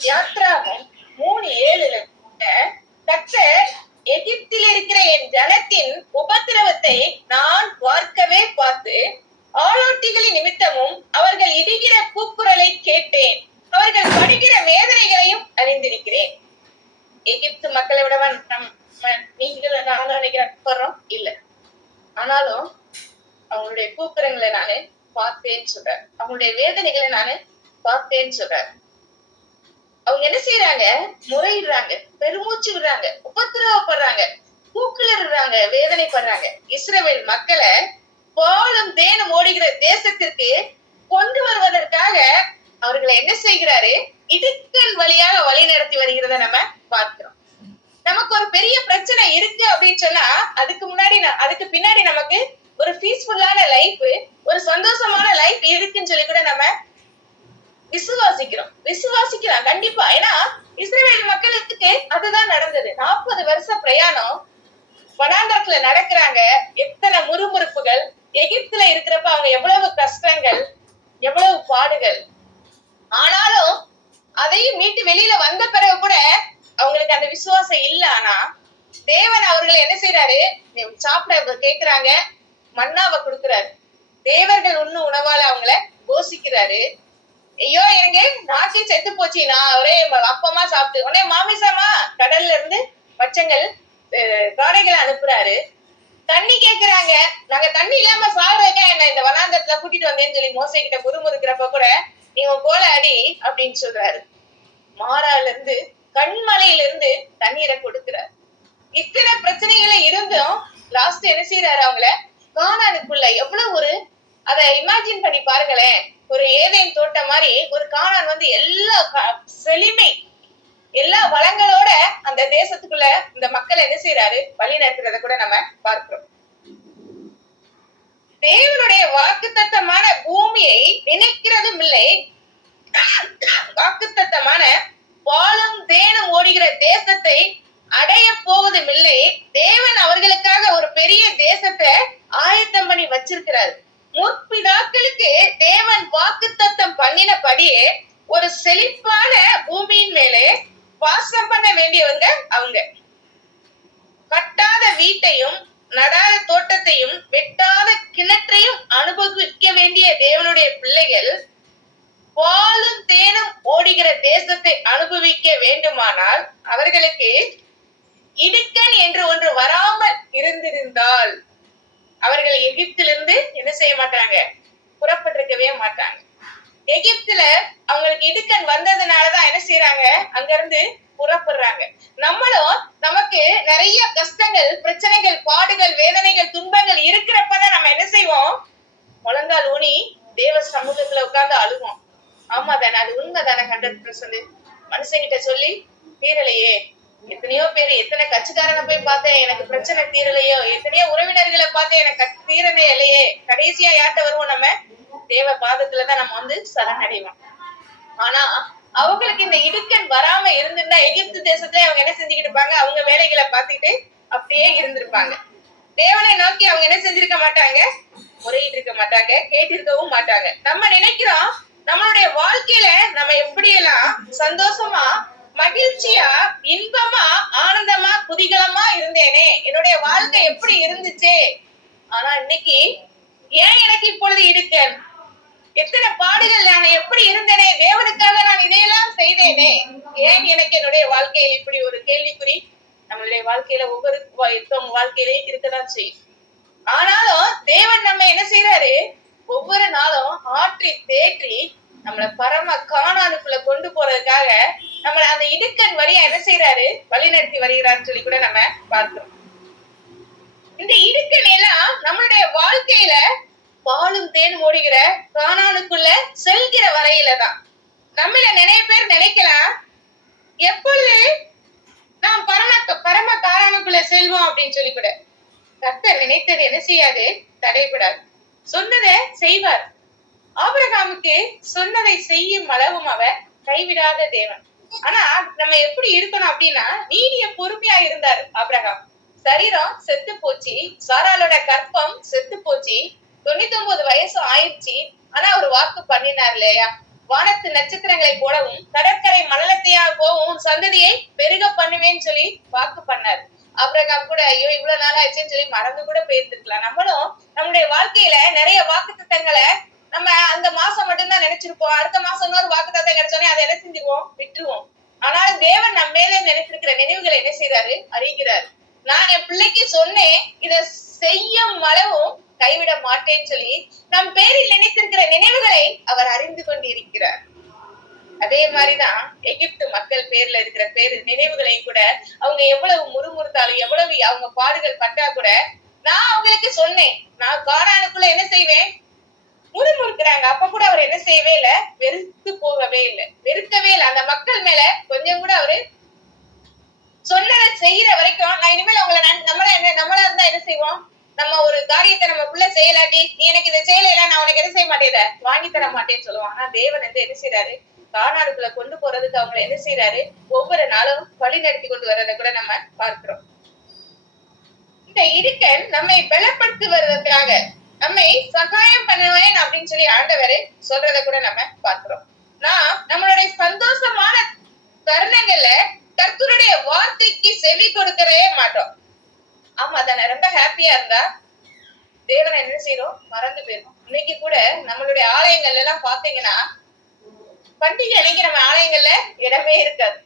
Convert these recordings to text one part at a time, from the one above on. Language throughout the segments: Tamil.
யாத்ராமம் மூணு ஏழுல கூட கர்த்தர் எகிப்தில் இருக்கிற என் ஜனத்தின் உபத்திரவத்தை நான் பார்க்கவே பார்த்து ஆளோட்டிகளின் நிமித்தமும் அவர்கள் இடுகிற கூக்குரலை கேட்டேன். அவர்கள் படுகிற வேதனைகளையும் அறிந்திருக்கிறேன். எகிப்து மக்களை விடவா நம் ம- நீங்கள் நானும் நினைக்கிறோம் இல்ல. ஆனாலும் அவங்களுடைய கூக்குரங்களை நானு பார்த்தேன்னு சொல்றேன். அவங்களுடைய வேதனைகளை நானு பார்த்தேன்னு சொல்றேன். அவங்க என்ன செய்யறாங்க முறையிடுறாங்க. பெருமூச்சு விடுறாங்க. உபத்திரவப்படுறாங்க. கூக்குளறாங்க வேதனைப்படுறாங்க. இஸ்ரவேல் மக்களை பாலும் தேனும் ஓடுகிற தேசத்திற்கு கொண்டு வருவதற்காக அவர்களை என்ன செய்கிறாரு? இடுக்கன் வழியாக வழி நடத்தி வருகிறத நம்ம பார்க்கிறோம். நமக்கு ஒரு பெரிய பிரச்சனை இருக்கு அப்படின்னு சொன்னா அதுக்கு முன்னாடி அதுக்கு பின்னாடி நமக்கு ஒரு பீஸ்ஃபுல்லான லைஃப் ஒரு சந்தோஷமான லைஃப் இருக்குன்னு சொல்லி கூட நம்ம விசுவாசிக்கிறோம். விசுவாசிக்கிறான் கண்டிப்பா. ஏன்னா இஸ்ரேல் மக்களுக்கு அதுதான் நடந்தது. நாற்பது வருஷ பிரயாணம் வனாந்தரத்துல நடக்கிறாங்க. எத்தனை முறுமுறுப்புகள். எகிப்துல இருக்கிறப்ப அவங்க எவ்வளவு கஷ்டங்கள் எவ்வளவு பாடுகள். ஆனாலும் அதையும் மீட்டு வெளியில வந்த பிறகு கூட அவங்களுக்கு அந்த விசுவாசம் இல்ல. ஆனா தேவன் அவர்களை என்ன செய்யறாரு சாப்பிட கேக்குறாங்க. மன்னாவை கொடுக்குறாரு. தேவர்கள் உண்ணும் உணவால அவங்கள போஷிக்கிறாரு. செத்து போச்சு. நான் ஒரே அப்பமா சாப்பிட்டு உடனே மாமிசமா கடல்ல இருந்து பச்சங்கள் காடைகளை அனுப்புறாரு. தண்ணி கேக்குறாங்க. நாங்க தண்ணி இல்லாம சாகுறதுக்கா என்ன இந்த வனாந்தரத்துல கூட்டிட்டு வந்தேன்னு சொல்லி மோசை கிட்ட முறுமுறுக்கிறப்ப கூட நீ உன் கோல அடி அப்படின்னு சொல்றாரு. மாறால இருந்து கண்மலையில இருந்து தண்ணீரை கொடுக்கிறார். இத்தனை பிரச்சனைகளை இருந்தும் லாஸ்ட் என்ன செய்யறாரு அவங்கள? காணாதுக்குள்ள எவ்வளவு ஒரு அதை இமேஜின் பண்ணி பாருங்களேன். ஒரு ஏதேன் தோட்டம் மாதிரி ஒரு காணான் வந்து எல்லா க- செழுமை எல்லா வளங்களோட அந்த தேசத்துக்குள்ள இந்த மக்கள் என்ன செய்யறாரு வழி நடத்துறத கூட நம்ம பார்க்கிறோம். தேவனுடைய வாக்குத்தத்தமான பூமியை நினைக்கிறதும் இல்லை. வாக்குத்தத்தமான பாலும் தேனும் ஓடுகிற தேசத்தை அடைய போவதும் இல்லை. தேவன் அவர்களுக்காக ஒரு பெரிய தேசத்தை ஆயத்தம் பண்ணி வச்சிருக்கிறார். முற்பிதாக்களுக்கு தேவன் வாக்குத்தத்தம் பண்ணினபடியே ஒரு செழிப்பான பூமியின் மேலே வாசம் பண்ண வேண்டியவங்க அவங்க. கட்டாத வீட்டையும் நடாத தோட்டத்தையும் வெட்டாத கிணற்றையும் அனுபவிக்க வேண்டிய தேவனுடைய பிள்ளைகள் பாலும் தேனும் ஓடுகிற தேசத்தை அனுபவிக்க வேண்டுமானால் அவர்களுக்கு இடுக்கன் என்று ஒன்று வராமல் இருந்திருந்தால் அவர்கள் எகிப்திலிருந்து என்ன செய்ய மாட்டாங்க? புறப்பட்டிருக்கவே மாட்டாங்க. எகிப்துல அவங்களுக்கு இடுக்கன் வந்ததுனாலதான் என்ன செய்யறாங்க அங்க இருந்து புறப்படுறாங்க. நம்மளும் நமக்கு நிறைய கஷ்டங்கள் பிரச்சனைகள் பாடுகள் வேதனைகள் துன்பங்கள் இருக்கிறப்பதான் நம்ம என்ன செய்வோம்? முழங்கால் ஊனி தேவ சமூகத்துல உட்கார்ந்து அழுவோம். ஆமா தானே அது உண்மைதானே ஹண்ட்ரட் பர்சன்ட் மனுஷங்கிட்ட சொல்லி தீரலையே எத்தனையோ பேர் எத்தனை கட்சிக்காரனை போய் பார்த்தேன் எனக்கு பிரச்சனை தீரலையோ எத்தனையோ உறவினர்களை பார்த்தேன் எனக்கு கட்- தீரவே இல்லையே. கடைசியா யார்கிட்ட வருவோம் நம்ம? தேவ பாதத்துலதான் நம்ம வந்து சரணடைவோம் ஆனா அவங்களுக்கு இந்த இடுக்கன் வராம இருந்திருந்தா எகிப்து தேசத்துல அவங்க என்ன செஞ்சுக்கிட்டு இருப்பாங்க? அவங்க வேலைகளை பார்த்துக்கிட்டு அப்படியே இருந்திருப்பாங்க. தேவனை நோக்கி அவங்க என்ன செஞ்சிருக்க மாட்டாங்க? முறையிட்டு இருக்க மாட்டாங்க கேட்டிருக்கவும் மாட்டாங்க. நம்ம நினைக்கிறோம் நம்மளுடைய வாழ்க்கையில நம்ம எப்படியெல்லாம் சந்தோஷமா மகிழ்ச்சியா இன்பமா ஆனந்தமா குதிகலமா இருந்தேனே? என்னுடைய வாழ்க்கை எப்படி இருந்துச்சு? ஆனா இன்னைக்கு ஏன் எனக்கு இப்பொழுது இருக்க எத்தனை பாடுகள் நான் எப்படி இருந்தேனே? தேவனுக்காக நான் இதையெல்லாம் செய்தேனே? ஏன் எனக்கு என்னுடைய வாழ்க்கையில் இப்படி ஒரு கேள்விக்குறி? நம்மளுடைய வாழ்க்கையில ஒவ்வொரு வா- வாழ்க்கையிலே இருக்கதான் செய்யும். ஆனாலும் தேவன் நம்ம என்ன செய்யறாரு ஒவ்வொரு நாளும் ஆற்றி தேற்றி நம்மளை பரம காணானுக்குள்ள கொண்டு போறதுக்காக நம்ம அந்த இடுக்கன் வழியா என்ன செய்யறாரு வழிநடத்தி நடத்தி சொல்லி கூட நம்ம பார்த்தோம் இந்த இடுக்கன் எல்லாம் நம்மளுடைய வாழ்க்கையில பாலும் தேன் ஓடுகிற காணானுக்குள்ள செல்கிற வரையில தான். நம்மள நிறைய பேர் நினைக்கலாம் எப்பொழுது நாம் பரம பரம காணானுக்குள்ள செல்வோம் அப்படின்னு சொல்லி கூட. கர்த்தர் நினைத்தது என்ன செய்யாது? தடைபடாது. சொன்னதை செய்வார். ஆபரகாமுக்கு சொன்னதை செய்யும் அளவும் அவர் கைவிடாத தேவன். ஆனா நம்ம எப்படி இருக்கணும் அப்படின்னா நீடிய பொறுமையா இருந்தார் அப்ரஹாம் சரீரம் செத்து போச்சு. சாராலோட கற்பம் செத்து போச்சு. தொண்ணூத்தி ஒன்பது வயசு ஆயிடுச்சு ஆனா அவர் வாக்கு பண்ணினார் இல்லையா? வானத்து நட்சத்திரங்களை போடவும் கடற்கரை மணலத்தையா சந்ததியை பெருக பண்ணுவேன்னு சொல்லி வாக்கு பண்ணாரு. அப்ரகாம் கூட ஐயோ இவ்வளவு நாள் ஆச்சுன்னு சொல்லி மறந்து கூட போயிருந்துருக்கலாம். நம்மளும் நம்மளுடைய வாழ்க்கையில நிறைய வாக்கு திட்டங்களை நம்ம அந்த மாசம் மட்டும்தான் நினைச்சிருப்போம். அடுத்த மாசம் இன்னொரு வாக்கு தத்தம் கிடைச்சோன்னே அதை என்ன செஞ்சுவோம் விட்டுருவோம். ஆனால் தேவன் நம்ம மேலே நினைச்சிருக்கிற நினைவுகளை என்ன செய்யறாரு அறிகிறார். நான் என் பிள்ளைக்கு சொன்னேன் இத செய்யும் அளவும் கைவிட மாட்டேன்னு சொல்லி நம் பேரில் நினைத்திருக்கிற நினைவுகளை அவர் அறிந்து கொண்டிருக்கிறார். அதே மாதிரிதான் எகிப்து மக்கள் பேர்ல இருக்கிற பேரு நினைவுகளை கூட அவங்க எவ்வளவு முறுமுறுத்தாலும் எவ்வளவு அவங்க பாடுகள் பட்டா கூட நான் அவங்களுக்கு சொன்னேன் நான் காடானுக்குள்ள என்ன செய்வேன்? முறுமுறுக்கிறாங்க அப்ப கூட அவர் என்ன செய்யவே இல்ல. வெறுத்து போகவே இல்லை. வெறுக்கவே இல்லை. அந்த மக்கள் மேல கொஞ்சம் கூட அவரு சொன்னதை செய்யற வரைக்கும் நான் இனிமேல் அவங்கள நம்மள என்ன நம்மளா இருந்தா என்ன செய்வோம்? நம்ம ஒரு காரியத்தை நம்ம புள்ள செய்யலாட்டி நீ எனக்கு இதை செய்யல நான் உனக்கு என்ன செய்ய மாட்டேத வாங்கி தர மாட்டேன்னு சொல்லுவான் ஆனா தேவன் வந்து என்ன செய்யறாரு காணாடுக்குள்ள கொண்டு போறதுக்கு அவங்களை என்ன செய்யறாரு ஒவ்வொரு நாளும் வழி நடத்தி கொண்டு வர்றதை கூட நம்ம பார்க்கிறோம். இந்த இருக்கன் நம்மை பலப்படுத்துவதற்காக நம்மை சகாயம் பண்ணுவேன் அப்படின்னு சொல்லி ஆண்டவரே சொல்றத கூட நம்ம பார்க்கிறோம். நான் நம்மளுடைய சந்தோஷமான தருணங்கள்ல கர்த்தருடைய வார்த்தைக்கு செவி கொடுக்கவே மாட்டோம். ஆமா தானே ரொம்ப ஹாப்பியா இருந்தா தேவனை என்ன செய்யறோம் மறந்து போயிடும் இன்னைக்கு கூட நம்மளுடைய ஆலயங்கள்ல எல்லாம் பாத்தீங்கன்னா பண்டிகை அன்னைக்கு நம்ம ஆலயங்கள்ல இடமே இருக்காது.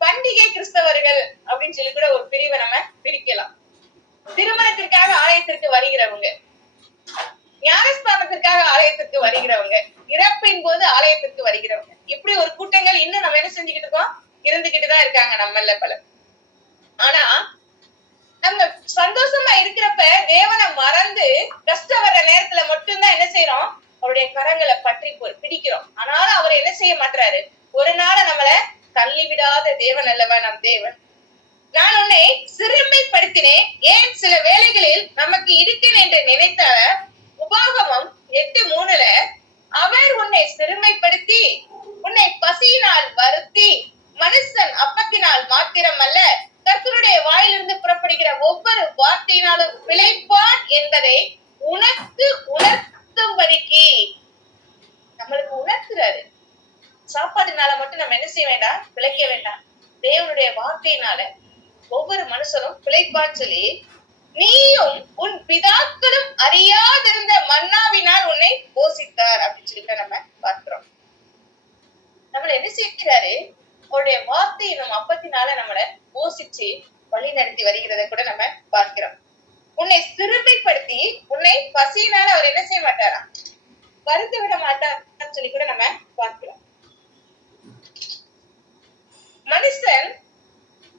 பண்டிகை கிறிஸ்தவர்கள் அப்படின்னு சொல்லி கூட ஒரு பிரிவை நம்ம பிரிக்கலாம். திருமணத்திற்காக ஆலயத்திற்கு வருகிறவங்க. ஞானஸ்தானத்திற்காக ஆலயத்திற்கு வருகிறவங்க இறப்பின் போது ஆலயத்திற்கு வருகிறவங்க. இப்படி ஒரு கூட்டங்கள் இன்னும் நம்ம என்ன செஞ்சுக்கிட்டு இருக்கோம்? இருந்துகிட்டு தான் இருக்காங்க நம்மள பலர் ஆனா நம்ம சந்தோஷமா இருக்கிறப்ப தேவனை மறந்து கஷ்டம் வர்ற நேரத்துல மட்டும்தான் என்ன செய்யறோம் அவருடைய கரங்களை பற்றி பிடிக்கிறோம். ஆனாலும் அவர் என்ன செய்ய மாட்டாரு ஒரு நாளை நம்மள தள்ளி விடாத தேவன் அல்லவா? நம் தேவன். நான் உன்னை சிறுமைப்படுத்தினேன். ஏன் சில வேளைகளில் நமக்கு இருக்கேன் என்று நினைத்த உபாகமம் எட்டு மூணுல அவர் உன்னை சிறுமைப்படுத்தி உன்னை பசியினால் வருத்தி மனுஷன் அப்பத்தினால் மாத்திரம் அல்ல கர்த்தருடைய வாயிலிருந்து புறப்படுகிற ஒவ்வொரு வார்த்தையினாலும் பிழைப்பான் என்பதை உனக்கு உணர்த்தும்படிக்கு. நம்மளுக்கு உணர்த்துறாரு. சாப்பாடுனால மட்டும் நம்ம என்ன செய்ய வேண்டாம்? பிழைக்க வேண்டாம். தேவனுடைய வார்த்தையினால ஒவ்வொரு மனுஷனும் பிழைப்பான் சொல்லி நீயும் உன் பிதாக்களும் அறியாதிருந்த மன்னாவினால் உன்னை போஷித்தார் அப்படின்னு சொல்லிட்டு நம்ம பார்க்கிறோம். நம்மள என்ன செய்கிறாரு? அவருடைய நம்ம அப்பத்தினால நம்மள போஷிச்சு வழி நடத்தி வருகிறதை கூட நம்ம பார்க்கிறோம். உன்னை சிறுமைப்படுத்தி உன்னை பசியினால அவர் என்ன செய்ய மாட்டாரா? கருத்து விட மாட்டார் சொல்லி கூட நம்ம பார்க்கிறோம். மனுஷன்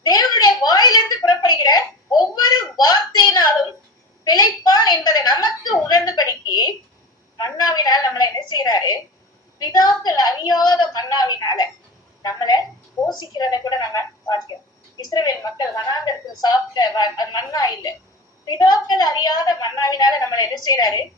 தேவனுடைய வாயிலிருந்து புறப்படுகிற ஒவ்வொரு வார்த்தையினாலும் பிழைப்பான் என்பதை நமக்கு உணர்ந்தபடிக்கு மன்னாவினால் நம்மள என்ன செய்யறாரு பிதாக்கள் அறியாத மன்னாவினால நம்மள போசிக்கிறத கூட நம்ம பார்க்கிறோம். இஸ்ரவேல் மக்கள் வனாந்தரத்தில் சாப்பிட்ட வ- அது மன்னா இல்ல. பிதாக்கள் அறியாத மன்னாவினால நம்மள என்ன செய்யறாரு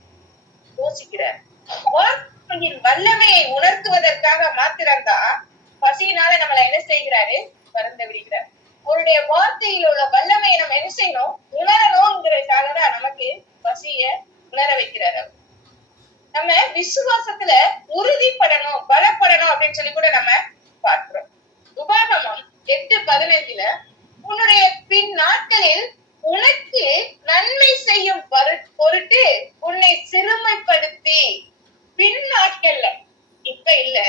போசிக்கிறார். வார்த்தையின் வல்லமையை உணர்த்துவதற்காக மாத்திரம்தான் பசியினால நம்மள என்ன செய்கிறாரு? பறந்து விடுகிறார். உன்னுடைய வார்த்தையில் உள்ள வல்லமையை நம்ம என்ன செய்யணும்? உணரணுங்கிறதுக்காக தான் நமக்கு பசிய உணர வைக்கிறார் நம்ம விசுவாசத்துல உறுதிப்படணும் பலப்படணும் அப்படின்னு சொல்லி கூட நம்ம பார்க்கிறோம். உபாகமம் எட்டு பதினைஞ்சுல உன்னுடைய பின் நாட்களில் உனக்கு நன்மை செய்யும் பொருட்டு உன்னை சிறுமைப்படுத்தி. பின் நாட்கள்ல இப்ப இல்ல.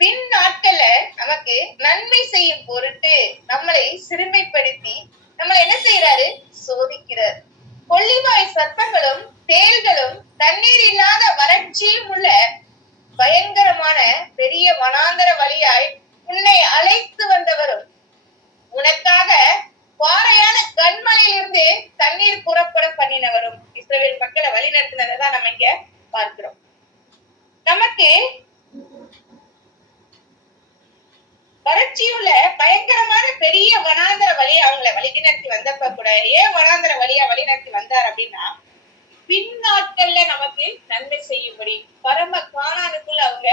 பின் நாட்கள்ல நமக்கு நன்மை செய்யும் பொருட்டு நம்மளை சிறுமைப்படுத்தி நம்மளை என்ன செய்யறாரு சோதிக்கிறார். கொல்லிவாய் சர்ப்பங்களும் தேள்களும் தண்ணீர் இல்லாத வறட்சியும் உள்ள பயங்கரமான பெரிய வனாந்தர வழியாய் உன்னை அழைத்து வந்தவரும். உனக்காக பாறையான கண்மலையிலிருந்து தண்ணீர் புறப்பட பண்ணினவரும். இஸ்ரேல் மக்களை வழி நடத்தினதான் நம்ம இங்க பார்க்கிறோம். நமக்கு வறட்சியுள்ள பயங்கரமான பெரிய வனாந்தர வழியை அவங்களை வழிநடத்தி வந்தப்ப கூட ஏன் வனாந்தர வழியா வழிநடத்தி வந்தார் அப்படின்னா பின் நாட்கள்ல நமக்கு நன்மை செய்யும்படி பரம காணானுக்குள்ள அவங்க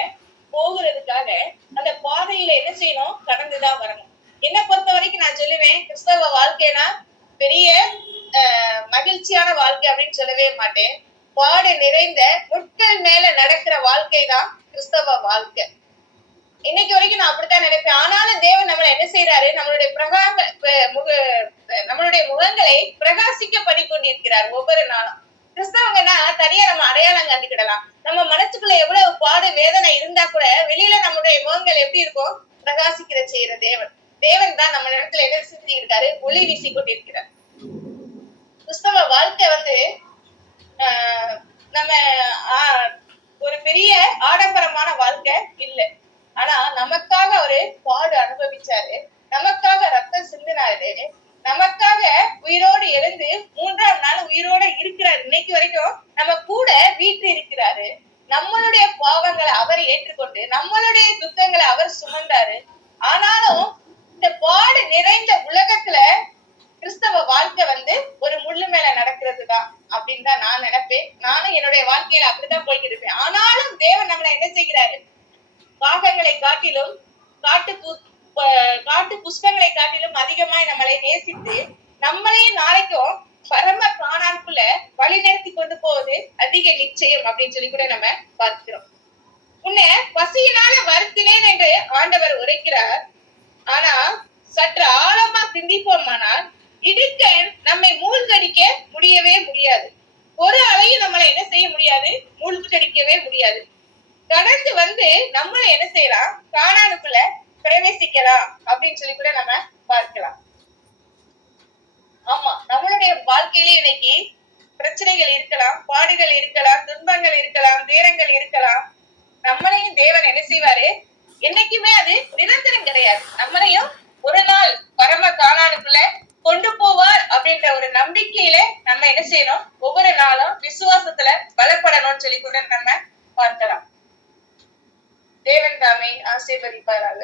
போகிறதுக்காக அந்த பாதையில என்ன செய்யணும்? கடந்துதான் வரணும். என்ன பொறுத்த வரைக்கும் நான் சொல்லுவேன் கிறிஸ்தவ வாழ்க்கைனா பெரிய அஹ், மகிழ்ச்சியான வாழ்க்கை அப்படின்னு சொல்லவே மாட்டேன். பாடு நிறைந்த முட்கள் மேல நடக்கிற வாழ்க்கை தான் கிறிஸ்தவ வாழ்க்கை. இன்னைக்கு வரைக்கும் நான் அப்படித்தான் நினைப்பேன். ஆனாலும் தேவன் நம்மளை என்ன செய்யறாரு நம்மளுடைய பிரகாங்க முக நம்மளுடைய முகங்களை பிரகாசிக்க பண்ணி கொண்டிருக்கிறார் ஒவ்வொரு நாளும். கிறிஸ்தவங்கன்னா தனியா நம்ம அடையாளம் கண்டுக்கிடலாம். நம்ம மனசுக்குள்ள எவ்வளவு பாடு வேதனை இருந்தா கூட வெளியில நம்மளுடைய முகங்கள் எப்படி இருக்கும் பிரகாசிக்கிற செய்யற தேவன். தேவன் தான் நம்ம இடத்துல என்ன செஞ்சுருக்காரு? ஒளி வீசி கொண்டிருக்கிறார். கிறிஸ்தவ வாழ்க்கை வந்து ஆஹ், நம்ம ஆஹ், ஒரு பெரிய ஆடம்பரமான வாழ்க்கை இல்ல. ஆனா நமக்காக அவரு பாடு அனுபவிச்சாரு. நமக்காக ரத்தம் சிந்தினாரு. நமக்காக உயிரோடு எழுந்து மூன்றாம் நாள் உயிரோட இருக்கிறார். இன்னைக்கு வரைக்கும் நம்ம கூட வீட்டு இருக்கிறாரு. நம்மளுடைய பாவங்களை அவர் ஏற்றுக்கொண்டு நம்மளுடைய துக்கங்களை அவர் சுமந்தாரு. ஆனாலும் இந்த பாடு நிறைந்த உலகத்துல கிறிஸ்தவ வாழ்க்கை வந்து ஒரு முள்ளு மேல நடக்கிறது தான் அப்படின்னு தான் நான் நினைப்பேன். நானும் என்னுடைய வாழ்க்கையில அப்படித்தான் போய்கிட்டு இருப்பேன். ஆனாலும் தேவன் நம்மளை என்ன செய்கிறாரு? காகங்களை காட்டிலும் காட்டு பு- காட்டு புஷ்பங்களை காட்டிலும் அதிகமாய் நம்மளை நேசித்து நம்மளையும் நாளைக்கும் பரம காணான்குள்ள வழிநடத்தி கொண்டு போவது அதிக நிச்சயம் அப்படின்னு சொல்லி கூட நம்ம பார்க்கிறோம். உன்னை பசியினால வருத்தினேன் என்று ஆண்டவர் உரைக்கிறார். ஆனா சற்று ஆழமா சிந்திப்போமானால் இடுக்கன் நம்மை மூழ்கடிக்க முடியவே முடியாது. ஒரு அலையும் நம்மளை என்ன செய்ய முடியாது? மூழ்கடிக்கவே முடியாது. கடந்து வந்து நம்மள என்ன செய்யலாம்? காணானுக்குள்ள பிரவேசிக்கலாம் அப்படின்னு சொல்லி கூட நம்ம பார்க்கலாம். ஆமா நம்மளுடைய வாழ்க்கையில இன்னைக்கு பிரச்சனைகள் இருக்கலாம் பாடுகள் இருக்கலாம் துன்பங்கள் இருக்கலாம் துயரங்கள் இருக்கலாம். நம்மளையும் தேவன் என்ன செய்வாரு? என்னைக்குமே அது நிரந்தரம் கிடையாது. நம்மளையும் ஒரு நாள் பரம காணானுக்குள்ள கொண்டு போவார் அப்படின்ற ஒரு நம்பிக்கையில நம்ம என்ன செய்யணும்? ஒவ்வொரு நாளும் விசுவாசத்துல பலப்படணும்னு சொல்லி கூட நம்ம பார்க்கலாம். தேவன் தாமே ஆசீர்வதிப்பாராக.